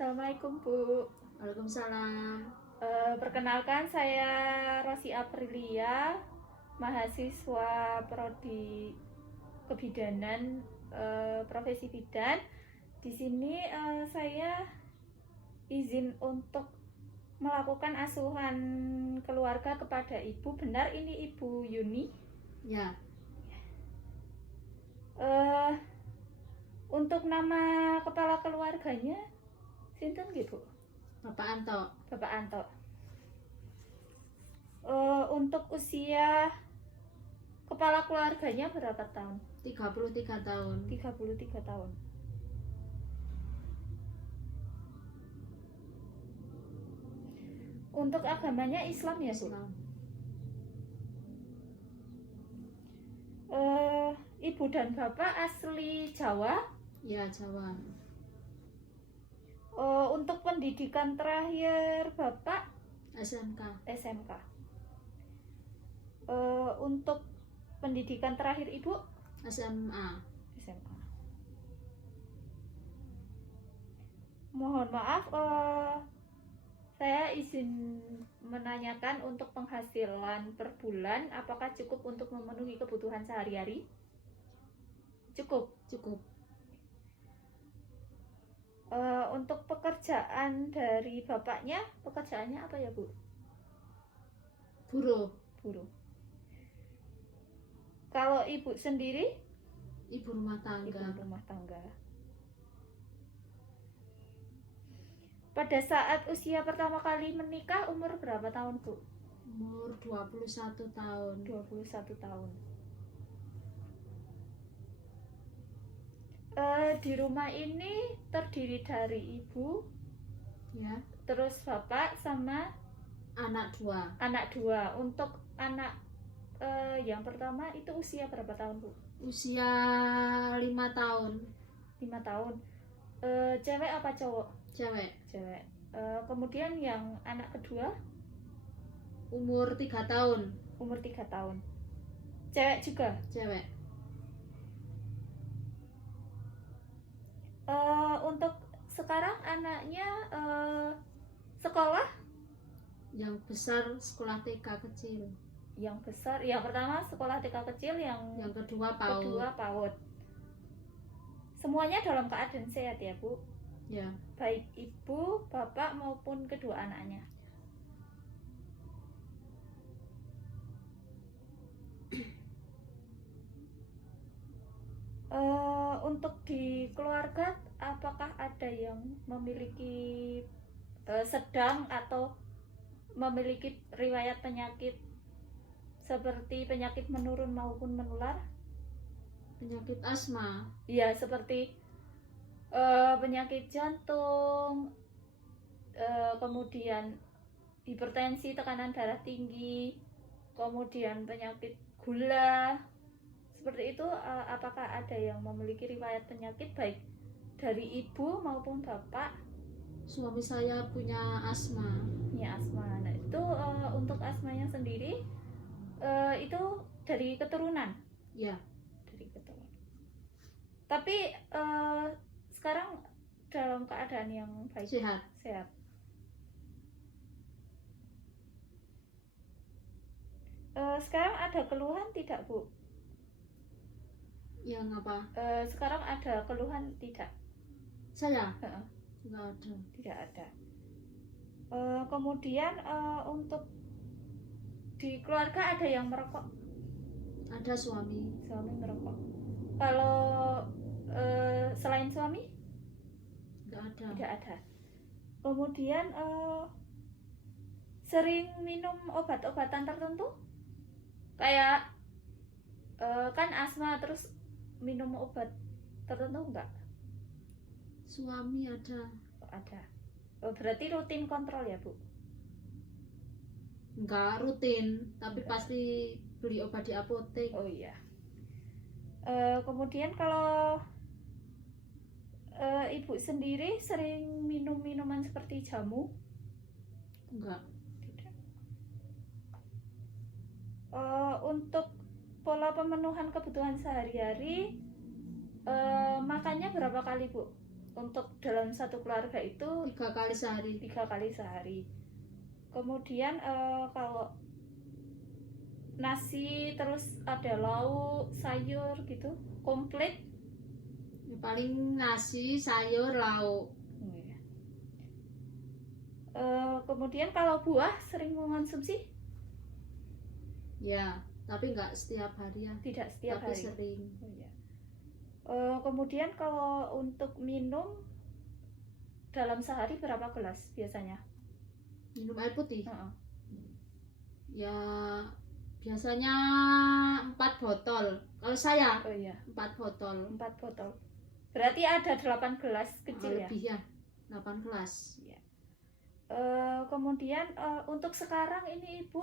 Assalamualaikum Bu. Waalaikumsalam. Perkenalkan saya Rosi Aprilia, mahasiswa Prodi Kebidanan, Profesi Bidan. Di sini saya izin untuk melakukan asuhan keluarga kepada Ibu. Benar ini Ibu Yuni? Ya, Untuk nama kepala keluarganya sinten nggih, Bu? Bapak Anto. Bapak Anto. Untuk usia kepala keluarganya berapa tahun? 33 tahun. 33 tahun. Untuk agamanya Islam ya, Bu? Islam. Ibu dan Bapak asli Jawa. Ya, Jawa. Untuk pendidikan terakhir Bapak SMK. SMK. Untuk pendidikan terakhir Ibu SMA. SMA. Mohon maaf, saya izin menanyakan untuk penghasilan per bulan, apakah cukup untuk memenuhi kebutuhan sehari-hari? Cukup. Cukup. Untuk pekerjaan dari bapaknya, pekerjaannya apa ya, Bu? Buruh. Buruh. Kalau Ibu sendiri? Ibu rumah tangga. Ibu rumah tangga. Pada saat usia pertama kali menikah, umur berapa tahun, Bu? Umur 21 tahun. 21 tahun. Di rumah ini terdiri dari Ibu, Ya, terus Bapak sama anak 2. anak 2. Untuk anak yang pertama itu usia berapa tahun, Bu? Usia 5 tahun. 5 tahun. Cewek apa cowok? Cewek. Cewek. Kemudian yang anak kedua Umur 3 tahun. umur 3 tahun. Cewek juga. Cewek. Untuk sekarang anaknya sekolah. Yang besar sekolah TK kecil. Yang besar, yang pertama sekolah TK kecil, yang kedua PAUD. kedua PAUD. Semuanya dalam keadaan sehat ya, Bu? Ya. Baik Ibu, Bapak maupun kedua anaknya. Untuk di keluarga, apakah ada yang memiliki sedang atau memiliki riwayat penyakit seperti penyakit menurun maupun menular? Penyakit asma. Ya, seperti penyakit jantung, kemudian hipertensi, tekanan darah tinggi, kemudian penyakit gula. Seperti itu, apakah ada yang memiliki riwayat penyakit baik dari ibu maupun bapak? Suami saya punya asma. Ya, asma. Nah, itu untuk asmanya sendiri itu dari keturunan. Ya. Dari keturunan. Tapi sekarang dalam keadaan yang baik. Sehat. Sehat. Sekarang ada keluhan tidak, Bu? Yang apa? Sekarang ada keluhan tidak? Saya? Heeh. Enggak ada. Tidak ada. Kemudian untuk di keluarga ada yang merokok? Ada suami. Suami merokok. Kalau selain suami? Enggak ada. Tidak ada. Kemudian sering minum obat-obatan tertentu? Kayak kan asma terus minum obat tertentu enggak? Suami ada. Ada. Berarti rutin kontrol ya, Bu? Enggak rutin, tapi Enggak. pasti beli obat di apotek. Oh iya. Kemudian kalau Ibu sendiri sering minum minuman seperti jamu? Enggak. Tidak. Untuk pola pemenuhan kebutuhan sehari-hari, makannya berapa kali, Bu? Untuk dalam satu keluarga itu 3 kali sehari. 3 kali sehari. Kemudian kalau nasi terus ada lauk, sayur gitu, komplit. Ya, paling nasi, sayur, lauk. Kemudian kalau buah sering mengonsumsi? Ya, tapi nggak setiap hari ya. Tidak setiap tapi hari. sering. Oh, iya. Kemudian kalau untuk minum dalam sehari berapa gelas biasanya? Minum air putih. Heeh. Ya, biasanya 4 botol. Kalau saya Oh iya, 4 botol. 4 botol. Berarti ada 8 gelas kecil ya? Lebih ya, 8 gelas. Iya. Kemudian untuk sekarang ini Ibu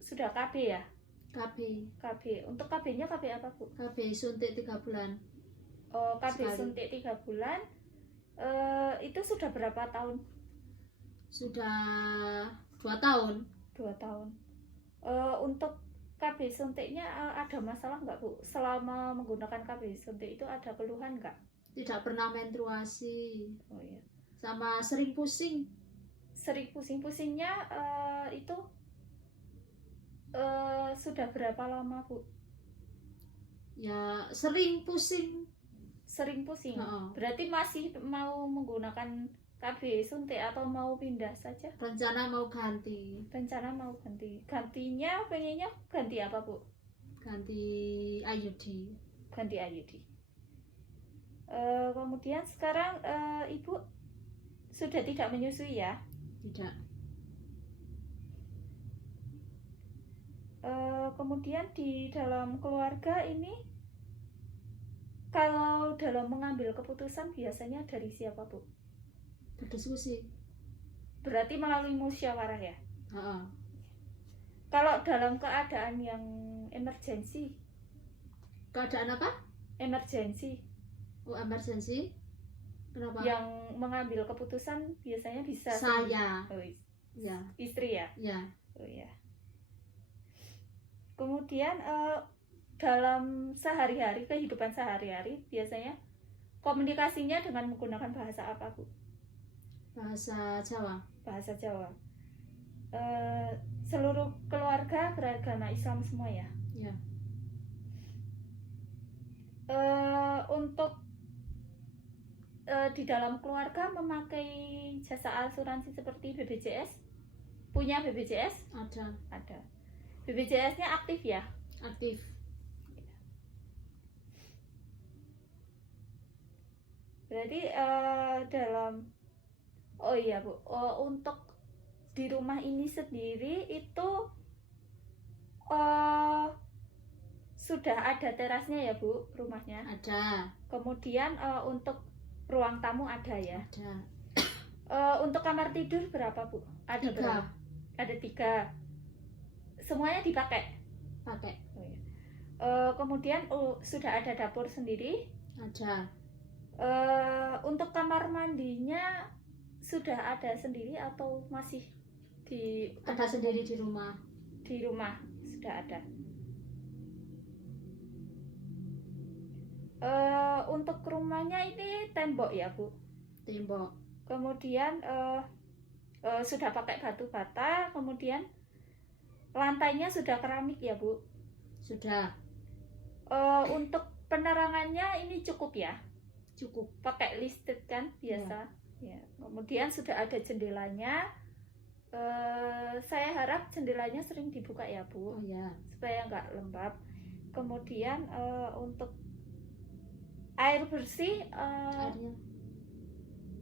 sudah KB ya? KB. KB. Untuk KB-nya KB apa Bu? KB suntik 3 bulan. KB Sekali. suntik 3 bulan. Itu sudah berapa tahun? Sudah 2 tahun. 2 tahun. Untuk KB suntiknya ada masalah nggak Bu? Selama menggunakan KB suntik itu ada keluhan nggak? Tidak pernah menstruasi. Oh iya. Sama sering pusing. Sering pusing-pusingnya itu sudah berapa lama Bu? Ya, sering pusing. Sering pusing. Oh. Berarti masih mau menggunakan KB suntik atau mau pindah saja? Rencana mau ganti. Rencana mau ganti. Gantinya pengennya ganti apa Bu? Ganti IUD. Ganti IUD. Kemudian sekarang Ibu sudah tidak menyusui ya? Tidak. Kemudian di dalam keluarga ini kalau dalam mengambil keputusan biasanya dari siapa Bu? Berdiskusi. Berarti melalui musyawarah ya? Oh. Kalau dalam keadaan yang emergensi? Keadaan apa? Emergensi. Oh, emergency. Kenapa? Yang mengambil keputusan biasanya bisa saya. Oh, Ya. istri ya? Ya. Oh ya. Kemudian dalam sehari-hari, kehidupan sehari-hari biasanya komunikasinya dengan menggunakan bahasa apa Bu? Bahasa Jawa. Bahasa Jawa. Seluruh keluarga beragama Islam semua ya? Ya. Untuk di dalam keluarga memakai jasa asuransi seperti BPJS? Punya BPJS? Ada. Ada. BPJS-nya aktif ya? Aktif. Berarti dalam oh iya Bu, untuk di rumah ini sendiri itu sudah ada terasnya ya Bu rumahnya? Ada. Kemudian untuk ruang tamu ada ya? Ada. Untuk kamar tidur berapa Bu? Ada 3. berapa? Ada 3. Semuanya dipakai? Pakai. Oh, iya. Kemudian sudah ada dapur sendiri? Ada. Untuk kamar mandinya sudah ada sendiri atau masih di Ada sendiri di rumah. Di rumah sudah ada. Untuk rumahnya ini tembok ya Bu? Tembok. Kemudian sudah pakai batu bata, kemudian lantainya sudah keramik ya Bu? Sudah. Untuk penerangannya ini cukup ya? Cukup. Pakai listrik kan biasa? Ya. Kemudian sudah ada jendelanya. Saya harap jendelanya sering dibuka ya Bu? Oh ya. Supaya nggak lembab. Kemudian untuk air bersih Airnya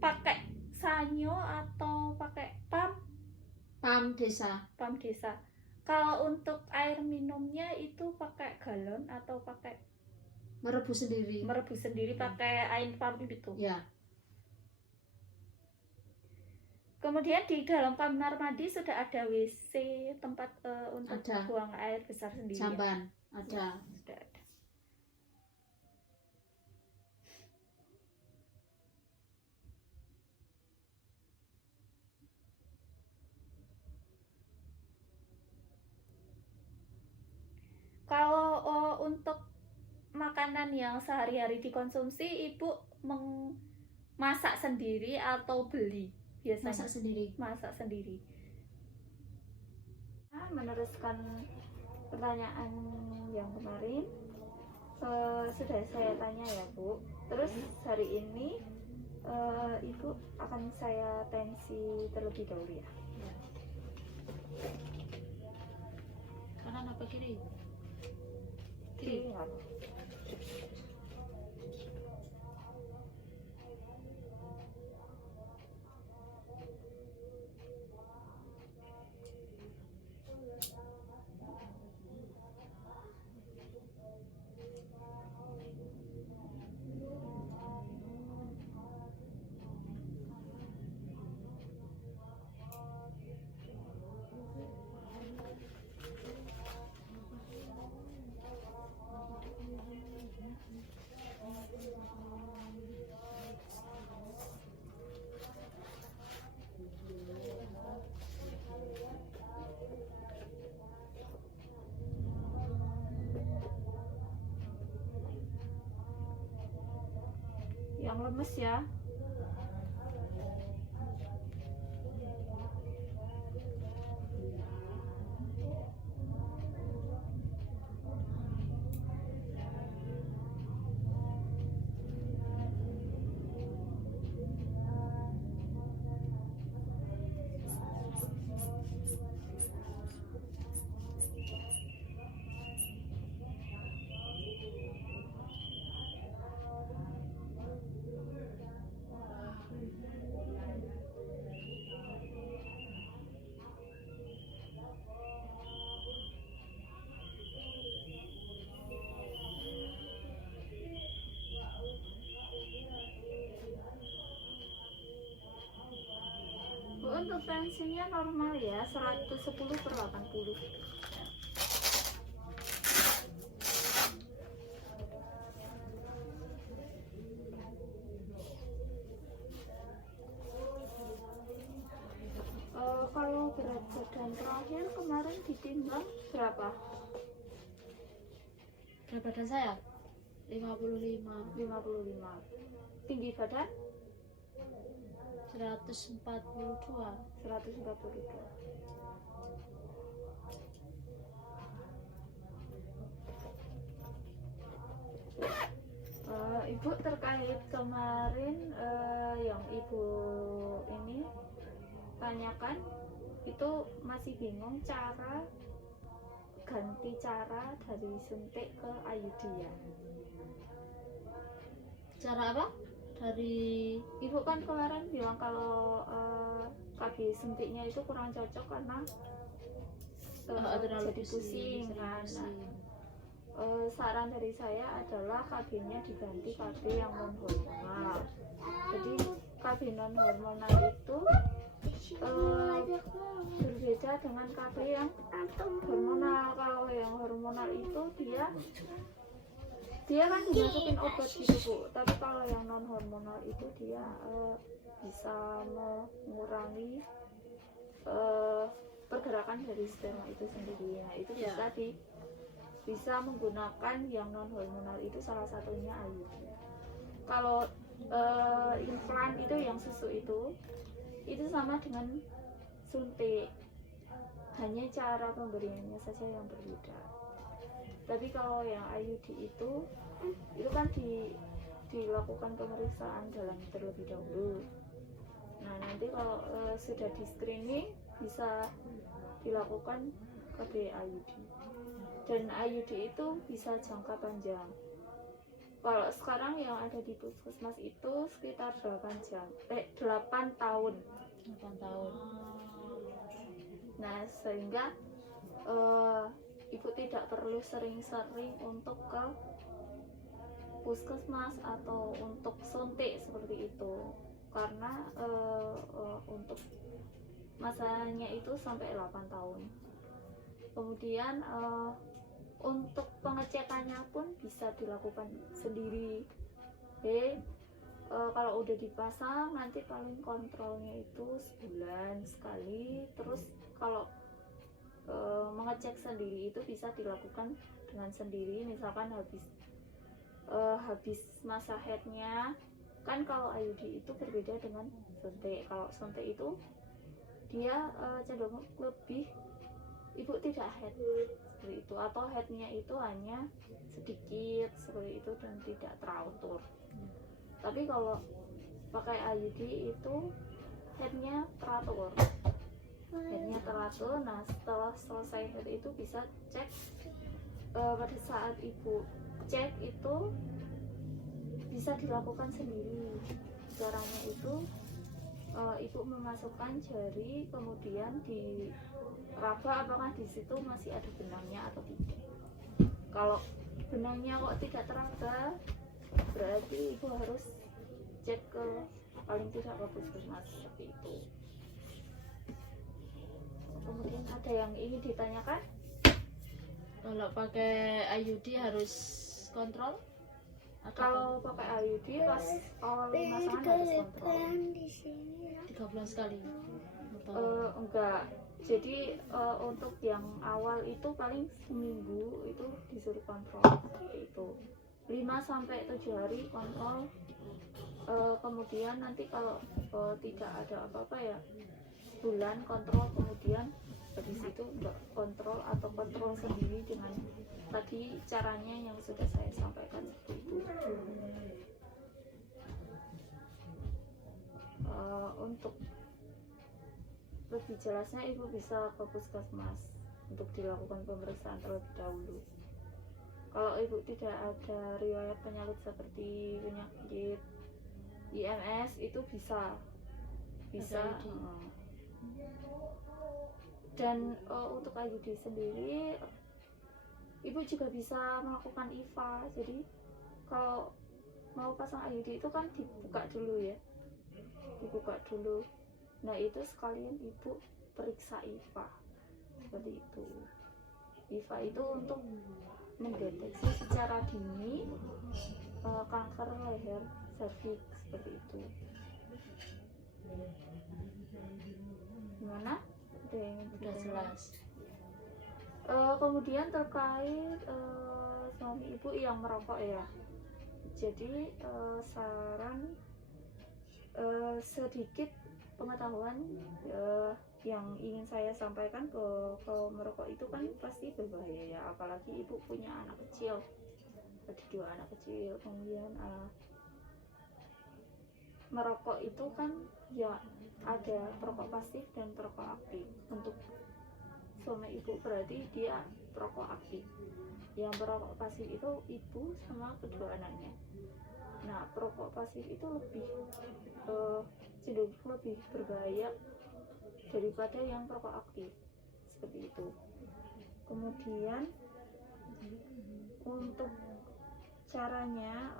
pakai sanyo atau pakai pam desa. Pam desa. Kalau untuk air minumnya itu pakai galon atau pakai Merebus sendiri. merebus sendiri pakai air pam gitu? Ya. Kemudian di dalam kamar mandi sudah ada WC, tempat untuk Ada. buang air besar sendiri. Jamban. Ya? Ada. Sudah ada. Kalau untuk makan makanan yang sehari-hari dikonsumsi ibu masak sendiri atau beli biasanya? Masak sendiri. Masak sendiri. Nah, meneruskan pertanyaan yang kemarin, sudah saya tanya ya Bu. Terus hari ini ibu akan saya tensi terlebih dahulu ya. Kanan apa kiri? Kiri. Yang lemes ya. Bu, untuk tensinya normal ya, 110/80. Kalau berat badan terakhir kemarin ditimbang berapa? Berat badan saya 55. 55. Tinggi badan 142. 142. Ibu terkait kemarin yang ibu ini tanyakan, itu masih bingung cara ganti cara dari suntik ke IUD ya. Cara apa? Dari Ibu kan kemarin bilang kalau KB suntiknya itu kurang cocok karena terlalu jadi pusing kan. Nah, saran dari saya adalah KB-nya diganti KB yang non hormonal. Jadi KB non hormonal itu berbeda dengan KB yang hormonal. Kalau yang hormonal itu dia kan dimasukin obat gitu Bu, tapi kalau yang non hormonal itu dia bisa mengurangi pergerakan dari sperma itu sendiri. Nah, itu bisa menggunakan yang non hormonal, itu salah satunya IUD. Kalau implan itu yang susu itu sama dengan suntik, hanya cara pemberiannya saja yang berbeda. Tapi kalau yang IUD itu kan dilakukan pemeriksaan dalam terlebih dahulu. Nah, nanti kalau sudah di screening bisa dilakukan KB IUD. Dan IUD itu bisa jangka panjang. Kalau sekarang yang ada di puskesmas itu sekitar 8 tahun. 8 tahun. Nah, sehingga ibu tidak perlu sering-sering untuk ke puskesmas atau untuk suntik seperti itu, karena untuk masanya itu sampai 8 tahun. Kemudian untuk pengecekannya pun bisa dilakukan sendiri. Kalau udah dipasang nanti paling kontrolnya itu sebulan sekali. Terus kalau mengecek sendiri itu bisa dilakukan dengan sendiri, misalkan habis habis masa haidnya. Kan kalau IUD itu berbeda dengan suntik. Kalau suntik itu dia cenderung lebih ibu tidak haid seperti itu, atau haidnya itu hanya sedikit seperti itu dan tidak teratur. Tapi kalau pakai IUD itu haidnya teratur. Nah setelah selesai haid itu bisa cek, pada saat ibu cek itu bisa dilakukan sendiri. Caranya itu ibu memasukkan jari, kemudian diraba apakah di situ masih ada benangnya atau tidak. Kalau benangnya kok tidak teraba, berarti ibu harus cek ke paling tidak ke puskesmas seperti itu. Kemudian ada yang ingin ditanyakan? Kalau pakai IUD harus kontrol? Kalau pakai IUD pas awal pemasangan harus kontrol. 13 kali? Enggak. Jadi untuk yang awal itu paling seminggu itu disuruh kontrol seperti itu. 5-7 hari kontrol. Kemudian nanti kalau tidak ada apa-apa ya bulan kontrol, kemudian habis itu enggak kontrol atau kontrol sendiri dengan tadi caranya yang sudah saya sampaikan seperti itu. Untuk lebih jelasnya ibu bisa ke puskesmas untuk dilakukan pemeriksaan terlebih dahulu. Kalau ibu tidak ada riwayat penyakit seperti penyakit IMS itu bisa dan untuk IUD sendiri ibu juga bisa melakukan IVA. Jadi kalau mau pasang IUD itu kan dibuka dulu. Nah itu sekalian ibu periksa IVA seperti itu. IVA itu untuk mendeteksi secara dini kanker leher serviks seperti itu. Gimana? Udah jelas. Kemudian terkait suami ibu yang merokok ya. Jadi saran sedikit pengetahuan yang ingin saya sampaikan kalau merokok itu kan pasti berbahaya ya, apalagi ibu punya anak kecil, ada 2 anak kecil. Kemudian merokok itu kan ya ada perokok pasif dan perokok aktif. Untuk suami ibu berarti dia perokok aktif. Yang perokok pasif itu ibu sama kedua anaknya. Nah perokok pasif itu cenderung lebih berbahaya daripada yang perokok aktif seperti itu. Kemudian untuk caranya,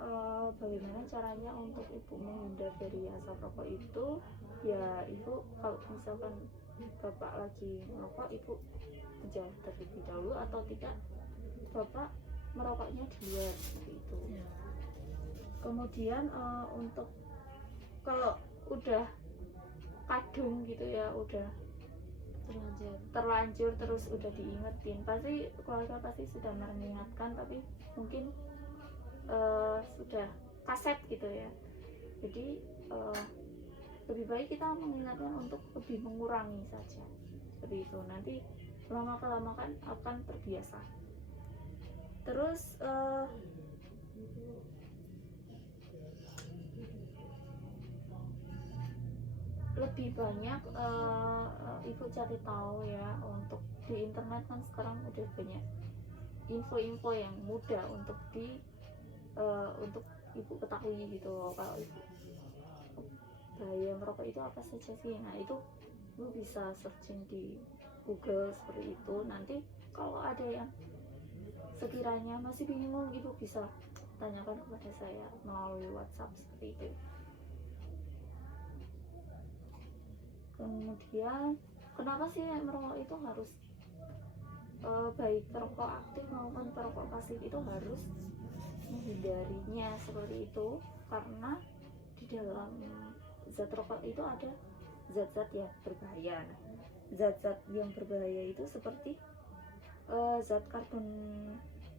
bagaimana caranya untuk ibu menghindar dari asap rokok itu ya, ibu kalau misalkan bapak lagi merokok, ibu menjauh terlebih dahulu, atau tidak bapak merokoknya di luar seperti itu. Kemudian untuk kalau udah kadung gitu ya, udah terlanjur terus udah diingetin, pasti keluarga pasti sudah mengingatkan, tapi mungkin sudah kaset gitu ya. Jadi lebih baik kita mengingatkan untuk lebih mengurangi saja seperti itu. Nanti lama kelamaan akan terbiasa. Terus lebih banyak ibu cari tahu ya, untuk di internet kan sekarang udah banyak info-info yang mudah untuk untuk ibu ketahui gitu loh. Kalau ibu bahaya merokok itu apa saja sih, nah itu ibu bisa searching di Google seperti itu. Nanti kalau ada yang sekiranya masih bingung, ibu bisa tanyakan kepada saya melalui WhatsApp seperti itu. Kemudian kenapa sih merokok itu harus baik perokok aktif maupun perokok pasif itu harus menghindarinya seperti itu? Karena di dalam zat rokok itu ada zat-zat yang berbahaya. Zat-zat yang berbahaya itu seperti zat karbon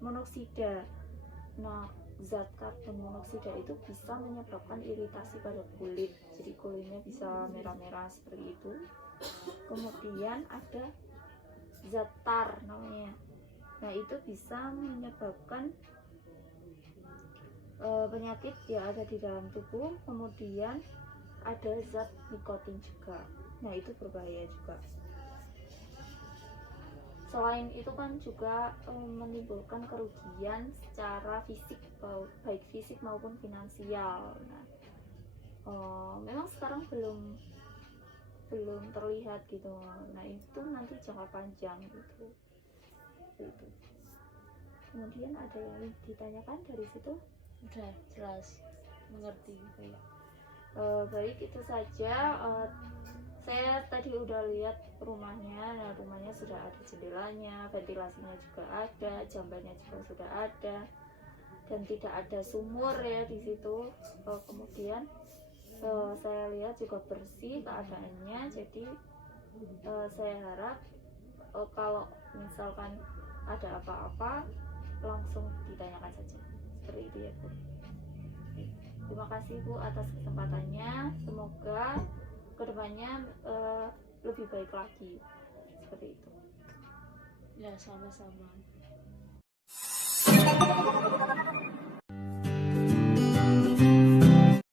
monoksida. Nah zat karbon monoksida itu bisa menyebabkan iritasi pada kulit, jadi kulitnya bisa merah-merah seperti itu. Kemudian ada zat tar namanya, nah itu bisa menyebabkan penyakit yang ada di dalam tubuh. Kemudian ada zat nikotin juga, nah itu berbahaya juga. Selain itu kan juga menimbulkan kerugian secara fisik, baik fisik maupun finansial. Nah, memang sekarang belum terlihat gitu. Nah itu nanti jangka panjang gitu. Kemudian ada yang ditanyakan dari situ? Udah jelas, mengerti. Baik, itu saja. Saya tadi udah lihat rumahnya. Nah rumahnya sudah ada jendelanya, ventilasinya juga ada, jambannya juga sudah ada, dan tidak ada sumur ya di situ. Kemudian saya lihat juga bersih keadaannya. Jadi saya harap kalau misalkan ada apa-apa langsung ditanyakan saja, seperti itu ya Bu. Terima kasih Bu atas kesempatannya, semoga kedepannya lebih baik lagi, seperti itu. Ya, sama-sama.